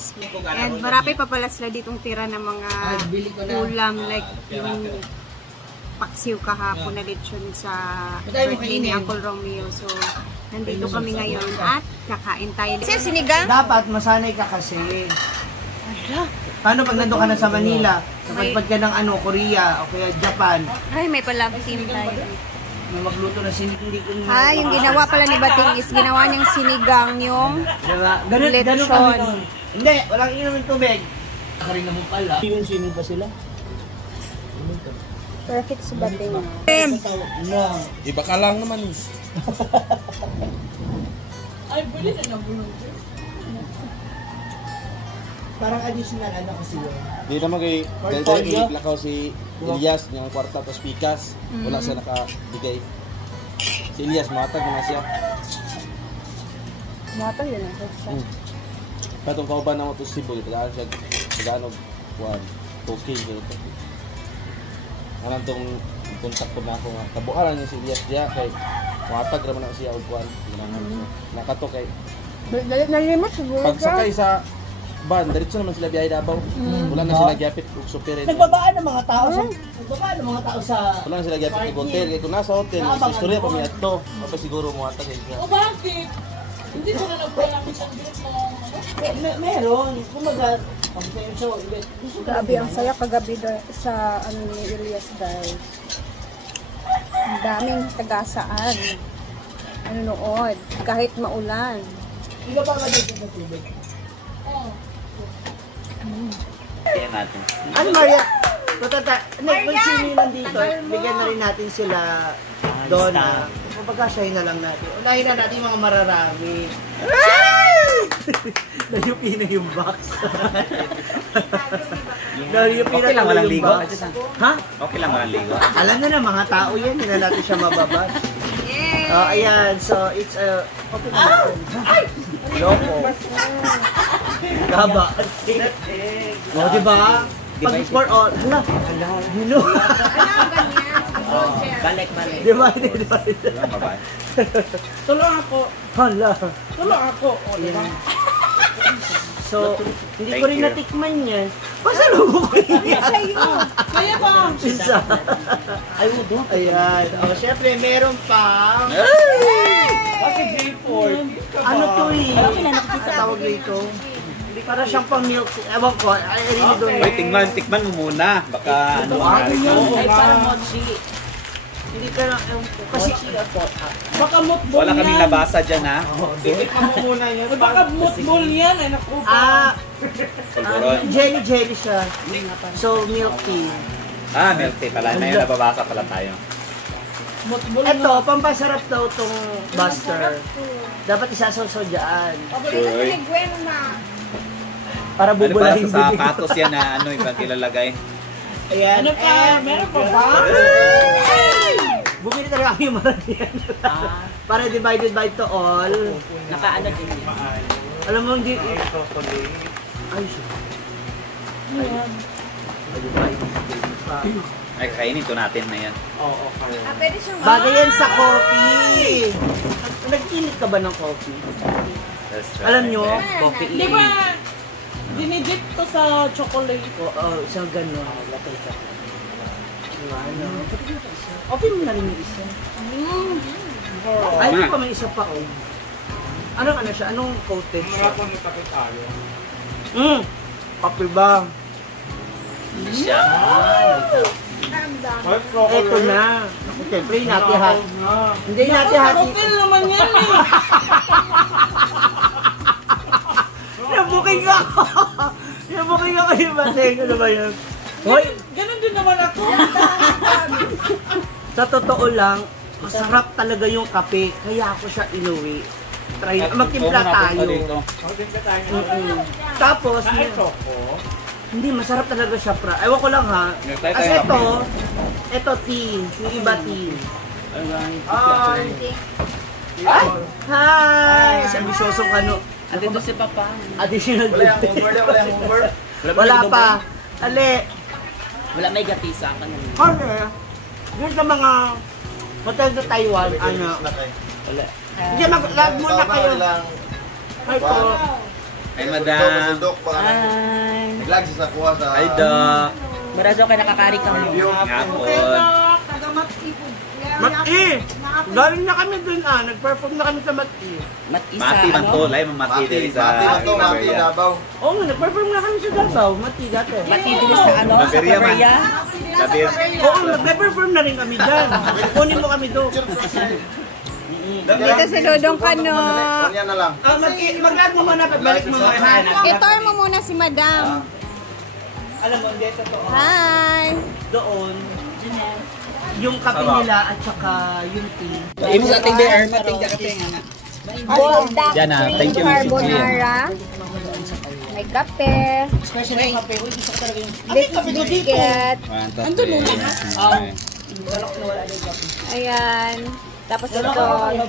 crispy. And marami pa pala sila ditong tira ng mga ulam like yung paksiw kahapon na lechon sa birthday ni Uncle Romeo. So, nandito kami ngayon at kakain tayo. Sir, sinigang? Dapat masanay ka kasi. Paano pag nandun ka na sa Manila? Kapag ka ng Korea o kaya Japan? Ay, may pa-love team tayo. May magluto na sinigang. Yung ginawa pala ni Bating is ginawa niyang sinigang yung lechon. Hindi, walang inom ng tubig. Karin naman pala. Sining pa sila. Perfect si Bating. Iba ka lang naman. Ay, buli na nabulong. Parang additional kasi yun. Hindi naman kay lakaw si Elias ng kwarta tapos pikas. Wala siya nakabigay. Si Elias matag na siya. Matag yun ang siya. Katong kauban na mo to Cebu, tagaan siya taganog kuan cooking dito. Anong tong kontak ko na ako nga kabuaran niya si Elias diya kay matag ra man na siya og kuan. Nakato kay Nalimot siguro. pagsakay sa ban, diretso naman sila biyahe Davao. Wala na sila gyapit og superin. Nagbabaan ng mga tao sa Wala na sila gyapit og hotel. Kaya kung nasa hotel, sa istorya pa may ato. Mapa siguro mo atag siya. O bakit? Hindi ko na nagpalamit ang group mo. meron. Kumaga, Grabe, ang saya kagabi sa ni Elias guys. Ang daming tagasaan. Nood, kahit maulan. Hindi pa nga dito sa tubig. Kaya natin. Ano Maria? Kung sino nandito, bigyan na rin natin sila doon. Pagkasyahin na lang natin. Unahin na natin yung mga mararami. Nayupi na yung box. Okay lang walang ligo. Ha? Okay lang walang ligo. Alam na na mga tao yan, hindi na natin siya mababas. Ayan, so it's a... Loko. Gaba. O, diba? Pag for all... Hala, hilo. Balik. Diba? Bye-bye. Tulong ako. Hala. Tulong ako. O, diba? So, hindi ko rin natikman yan. Pasalubong ko yan. Kaya ba? Isa. Ayan. O, syempre, meron pang... Bakit J4? Ano to eh? Ano tawag dito? Para siyang pang milk. Ewan ko, I really don't know. Wait, tikman mo muna. Baka ano nga rin. Ay, parang mochi. Hindi ka na, kasi... Baka mutbol Wala kaming yan. nabasa dyan ha. Tikman mo muna yan. Baka mutbol yan. Ay, naku. Jelly siya. So, milk tea. Milk tea pala. May nababasa pala tayo. Mutbol Ito, pampasarap daw tong Buster. Dapat isasaw-saw dyan. Uy. Para Ano ba bubulahin sa din. sapatos yan na ano ibang ilalagay? Ayan. Ano pa? Meron pa ba? Bumili talaga kami yung maramihan. Para divided by to all. Nakaano din. Alam mo, hindi... Ay, siya. Ay, kainin to natin na yan. Bagay yan sa coffee. Nag-init ka ba ng coffee? Alam nyo, coffee Di ba? Dinidip to sa chocolate. Oo, isang gano'n. Open mo na rin yung isa. Ay, ito pa may isa pa. Anong siya? Anong coated siya? Kape ba? Siya. Ito na. Siyempre, hati-hati. Hindi hati-hati. Kapil naman yan eh. Nabuking ako! Nabuking ako yung Bating. Ano ba yan? Hoy! Ganun din naman ako. Sa totoo lang, masarap talaga yung kape. Kaya ako siya inuwi. Try, magtimpla tayo. Tapos, hindi, masarap talaga siya. Ewan ko lang ha. Kasi ito tea. Yung iba tea. Ay! Hi! Sabi sosong ano. Andito si Papa. Additional gift. Wala pa. Ali. Wala may gatisa ka naman. Kasi, yun sa mga hotel sa Taiwan, ano. Hindi, mag-log muna kayo. Ay ko. Ay, madam. Naglag sa kuha sa... Ay, Doc. Maraso ka nakakari ka mo. Hapon. Mat-i! Galing na kami dun nag-perform na kami sa Mat-i. Mati man to, lay mamati diri sa Davao. Oo nga, nag-perform na kami sa Davao. Mati dati. Mati din sa ano? Sa Baberia man. Baberia? Oo, nag-perform na rin kami dyan. Kunin mo kami doon. Dito si Dodong Kano. Yan na lang. Mag-lag mo muna, balik mo muna. I-tour mo muna si Madam. Alam mo, hindi, totoo. Hi! Doon, yung kape nila at saka yung tea. Imo sa ating beer, mating jakating ana. Yan na, thank you, Mrs. G. Carbonara. May kape. Special yung kape. Uy, gusto ko talaga yung... Biscuit. Ando nung Ayan. Tapos ito,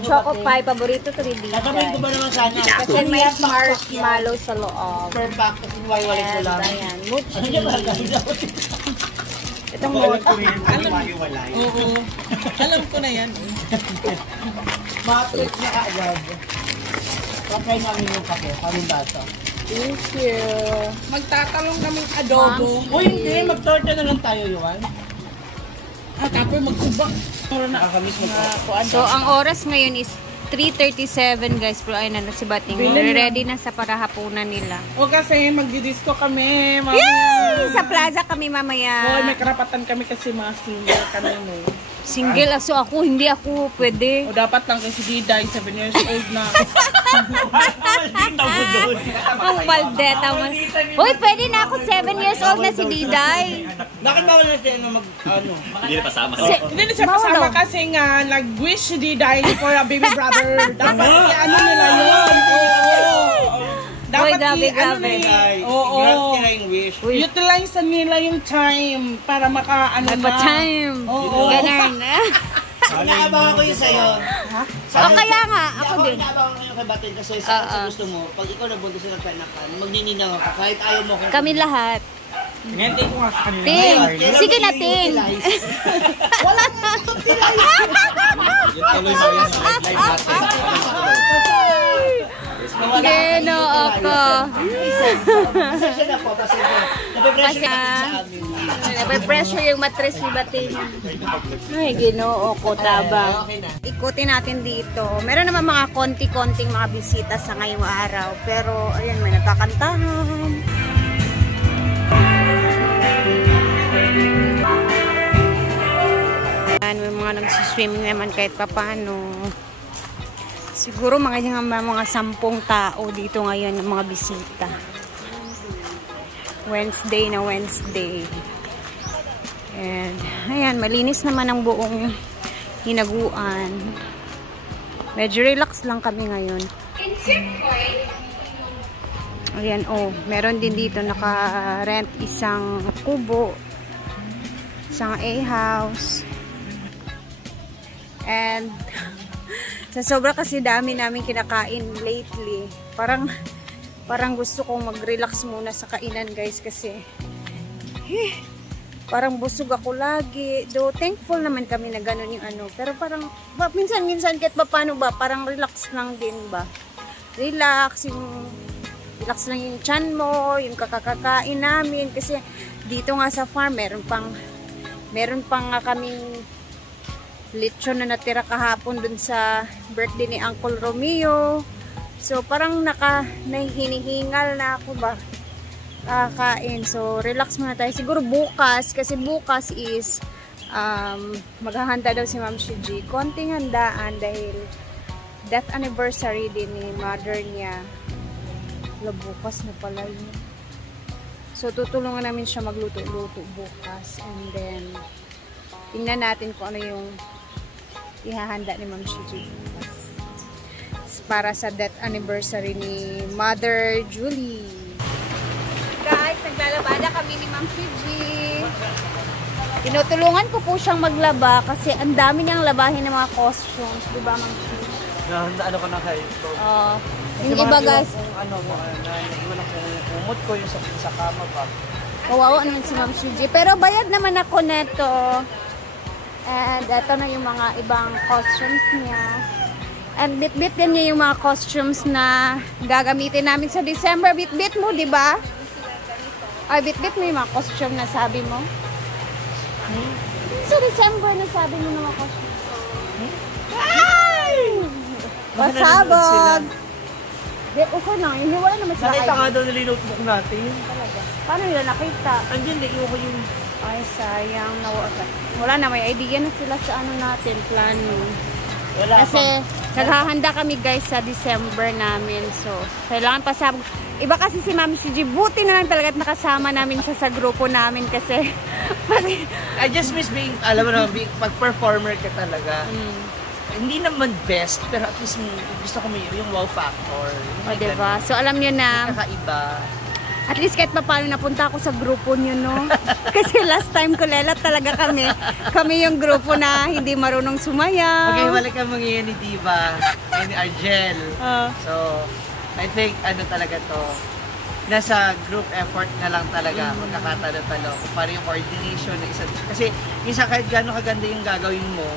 choco pie. Paborito to ni Dita. Kakamay ko ba naman sana? Kasi may marshmallow sa loob. Per pack, kasi waiwalay ko And lang. ayan, mochi. Ano niya ba? Itong mochi. Oo. Alam ko na yan. Bakit na agad? Patry namin yung kape. Anong bata? Thank you. Magtatalong kaming adobo. Uy, hindi. Mag-torta na lang tayo, Yuan. Tapos magkubak. Nakakamiss mo po. So, ang oras ngayon is 3:37 guys. Pero ayun na si Bating. Ready na sa parahapunan nila. O kasi magdidisco kami. Mami. Yay! Sa plaza kami mamaya. May karapatan kami kasi mga single kami mo. Single. So ako, hindi ako pwede. O dapat lang kasi Diday, 7 years old na. Ang maldeta mo. Uy, pwede na ako. 7 years old na si Diday. Bakit bawal na siya mag-ano? Hindi na pasama. Hindi na siya kasama kasi nga nag-wish si Diday for a baby brother. Dapat i-ano nila yun. Dapat grabe. Oo. Nila yung wish. Utilize nila yung time para maka-ano na. Pa-time. Oo. Ganun. Naabangan ko yun sa'yo. O kaya nga, ako din. Naabangan ko yung kay Batin kasi sa gusto mo, pag ikaw nabunto sa nagkanakan, magnininaw ka kahit ayaw mo kung... Kami lahat. Ngente ko nga sa kanila. Ting. Sige na, Ting. Wala na utilize. Yung tuloy mo yung live natin. Geno ako. Pasensya na po, pasensya. Nape-pressure natin sa amin. Nape-pressure yung matres ni Bating. Ay, ginoo ko, tabang. Ikutin natin dito. Meron naman mga konti-konting mga bisita sa ngayong araw. Pero, ayun, may nagkakantahan. May mga nagsiswimming naman kahit papano. Siguro mga 10 tao dito ngayon ng mga bisita. Wednesday na Wednesday. And ayan, malinis naman ang buong hinaguan. Medyo relax lang kami ngayon. Ayan, meron din dito naka-rent isang kubo, isang A-house. And sa sobra kasi dami namin kinakain lately, parang gusto kong mag-relax muna sa kainan guys kasi parang busog ako lagi. Though thankful naman kami na gano'n yung ano, pero parang minsan kahit pa paano ba, parang relax lang din ba, relax lang yung tiyan mo, yung kakakain namin kasi dito nga sa farm meron pang nga kaming lechon na natira kahapon dun sa birthday ni Uncle Romeo. So parang hinihingal na ako ba kakain. So relax muna tayo. Siguro bukas, kasi bukas is maghahanda daw si Ma'am Shiji. Konting handaan dahil death anniversary din ni mother niya. Bukas na pala yun. So tutulungan namin siya magluto-luto bukas. And then tingnan natin kung ano yung ihahanda ni Ma'am Shiji para sa death anniversary ni Mother Julie. Guys, naglalabada kami ni Ma'am Shiji. Tinutulungan ko po siyang maglaba kasi ang dami niyang labahin ng mga costumes, di ba Ma'am Shiji? Ano ka na kayo? Yung iba guys, naiwan ako umot ko yung sa kama pa. kawawa naman si Ma'am Shiji. Pero bayad naman ako neto. And ito na yung mga ibang costumes niya. And bit-bit din niya yung mga costumes na gagamitin namin sa December. Bit-bit mo, di ba? Ay, bit-bit mo yung mga costume na sabi mo. Sa December na sabi mo ng mga costume. Ay! Pasabog! Okay na, hindi wala naman sila. Nakita nga daw nila yung notebook natin. Talaga. Paano nila nakita? Andiyan, naiiwan ko yung... Ay, sayang. Wala na, may idea na sila sa ano natin, plano. Wala Kasi naghahanda kami guys sa December namin. So, kailangan pasabog. Iba kasi si Ma'am Shiji, buti na lang talaga at nakasama namin siya sa grupo namin kasi I just miss being, alam mo naman, pag-performer ka talaga. Hindi naman best, pero at least gusto ko may yung wow factor. O, diba? So, alam nyo na, kakaiba. at least kahit pa paano napunta ako sa grupo nyo, no? Kasi last time ko, Lela, talaga kami yung grupo na hindi marunong sumayaw. Okay, wala kang mangyayari ni Diva, ni Argel. So, I think, ano talaga to, nasa group effort na lang talaga, magkakatalo-talo. Kung paano yung coordination ng isa't isa. Kasi, minsan kahit gano'ng kaganda yung gagawin mo,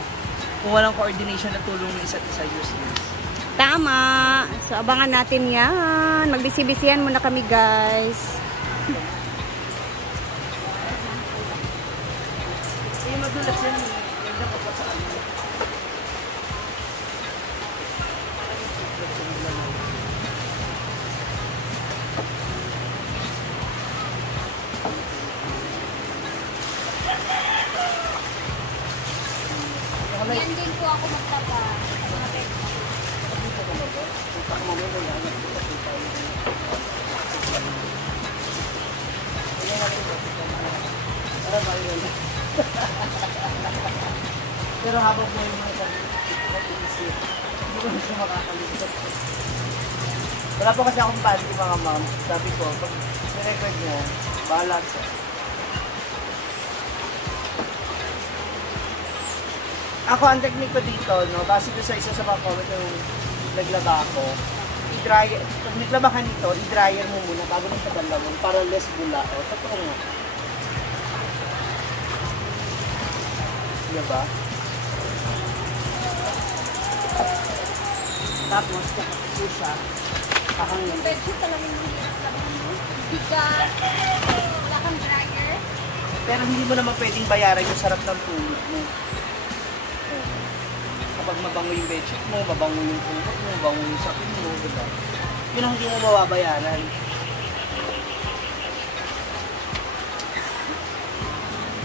kung walang coordination na tulong ng isa't isa, useless. Tama. So, abangan natin yan. Magbisi-bisihan muna kami, guys. Eh, madulas yan. Ganda pa sa ano. Yan din po ako magtapa. Pero habang mo yung mga pag-iisip, hindi ko na siya makakalimutan. Wala po kasi akong panty mga ma'am. Sabi ko, pag nirecord niya, bahala siya. Ako, ang technique ko dito, no, base ko sa isa sa mga comment yung naglaba ako, i-dryer, pag naglaba ka nito, i-dryer mo muna bago mo paglalawin para less bula. O, totoo nga. Diba? Tapos, kapag po siya, kakangin. Yung bedsheet talaga yung bigat. Wala kang dryer. Pero hindi mo naman pwedeng bayaran yung sarap ng tulog mo. Kapag mabango yung bedsheet mo, mabango yung tulog mo, mabango yung sapin mo, diba? Yun ang hindi mo mababayaran.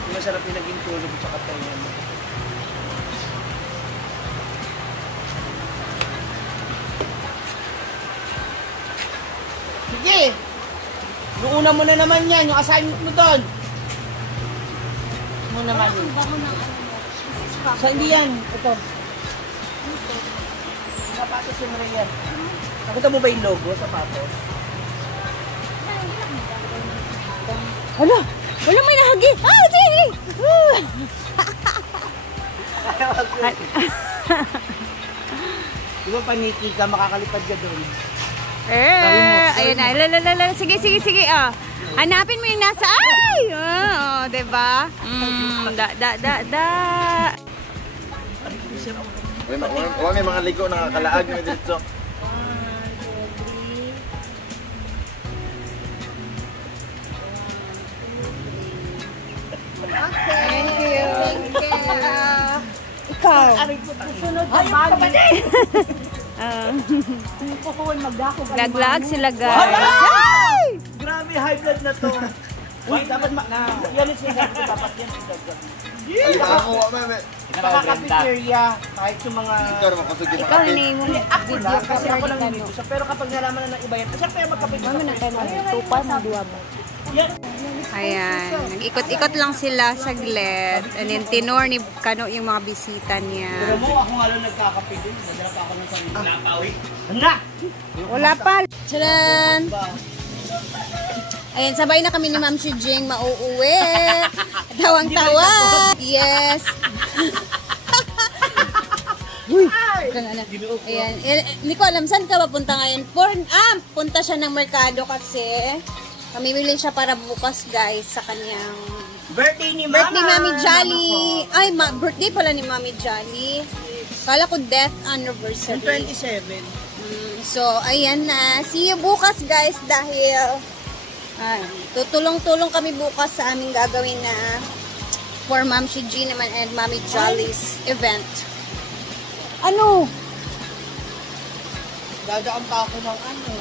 Yung masarap yung naging tulog at saka tayo mo. Sige! Yung una mo na naman yan, yung assignment mo doon. Mo naman yun. So, hindi yan. Ito. Sapatos yung Ryan. Nakita mo ba yung logo, sapatos? Wala! Wala may nahagi! Ah, sige! Di ba paniki ka, makakalipad ka doon? Ayun na. Lalalala. Sige. Ah. Hanapin mo yung nasa. Ay! Diba? Huwag may mga ligo nakakalaag nyo dito. Okay. Thank you. Ikaw. Susunod na bali. Laglag sila guys. Ay! Grabe, high blood na to. Wait, dapat yan yung sinasabi ko, dapat yan sinasabi. Nakaka-cafeteria, kahit yung mga... Ikaw na mo Ako lang, kasi ako lang yung video. Pero kapag nalaman na ng iba yan, siyempre magkapit-kapit. Mama na kayo magtupan na duwa mo. Ayan, nag-ikot-ikot lang sila saglit. And then tinor ni Kano yung mga bisita niya. Pero mo, ako nga lang nagkakape din. Madala pa ako ng sarili. Handa! Wala pa! Tcharan! Ayan, sabay na kami ni Ma'am Shujing mauuwi. Tawang-tawa! Yes! Uy! Ayan, hindi ko alam saan ka papunta ngayon. Punta siya ng merkado kasi mamimili siya para bukas guys sa kanyang birthday ni Mama! Birthday Mami Jolly! Ay, birthday pala ni Mami Jolly. Kala ko death anniversary. 27. So, ayan na. See you bukas, guys, dahil tutulong-tulong kami bukas sa aming gagawin na for Ma'am Shiji naman and Mami Jolly's event. Ano? Dadaan pa ako ng ano.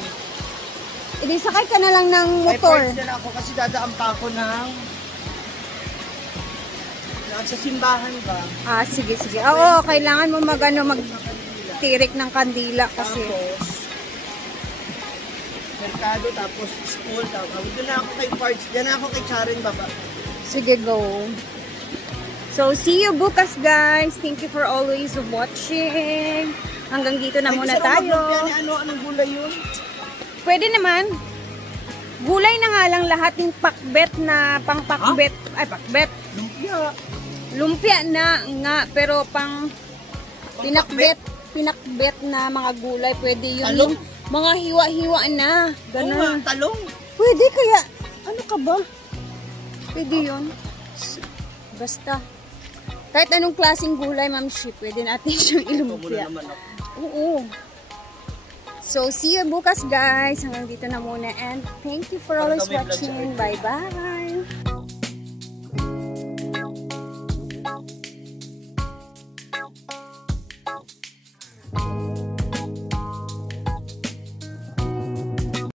Hindi, sakay ka na lang ng motor. May parts na ako kasi dadaan pa ako ng sa simbahan ba? Sige. Oo, kailangan mo magtirik ng kandila kasi. Tapos, merkado, tapos school, tapos doon na ako kay parts, doon na ako kay Karen baba. Sige, go. So, see you bukas, guys. Thank you for always watching. Hanggang dito na muna tayo. Anong gulay yun? Pwede naman. Gulay na nga lang lahat yung pakbet na pang pakbet. Ay, pakbet. Lumpia na nga, pero pang pinakbet na mga gulay. Pwede yun. Yung mga hiwa-hiwa na. Ganun. Talong. Pwede kaya. Ano ka ba? Pwede yun. Basta. Kahit anong klaseng gulay, Ma'am Shi, pwede natin siyang ilumpia. Oo. So, see you bukas, guys. Hanggang dito na muna. And thank you for always watching. Bye-bye.